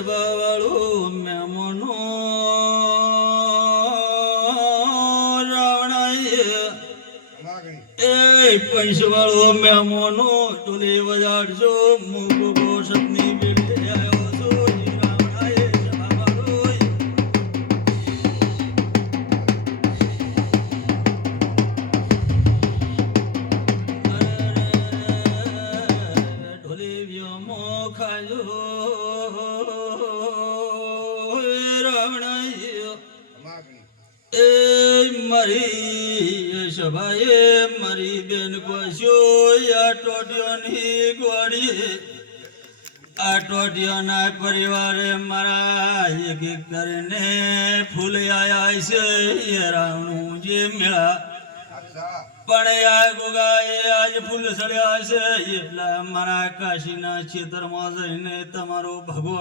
સભાવાળો મેમોનો રાવણાએ એ પંચવાળો મેમોનો ટોલી વજાડજો મુગો સતની બેટે આવ્યો છો રાવણાએ સભાવાળો ઢોલી વ્યોમો ખાજો એ મારી સભાએ મારી બેન કોસ્યો આ ટોટિયોની ગોળી આ ટોટિયોના પરિવારે મારા એક એક કરીને ફૂલ આયા છે એ રાવણું જે મેળા પણ આ ગોગાએ આજ ફૂલ સડ્યા છે એટલા મારા કાશીના ખેતરમાં જઈને તમારો ભગવાન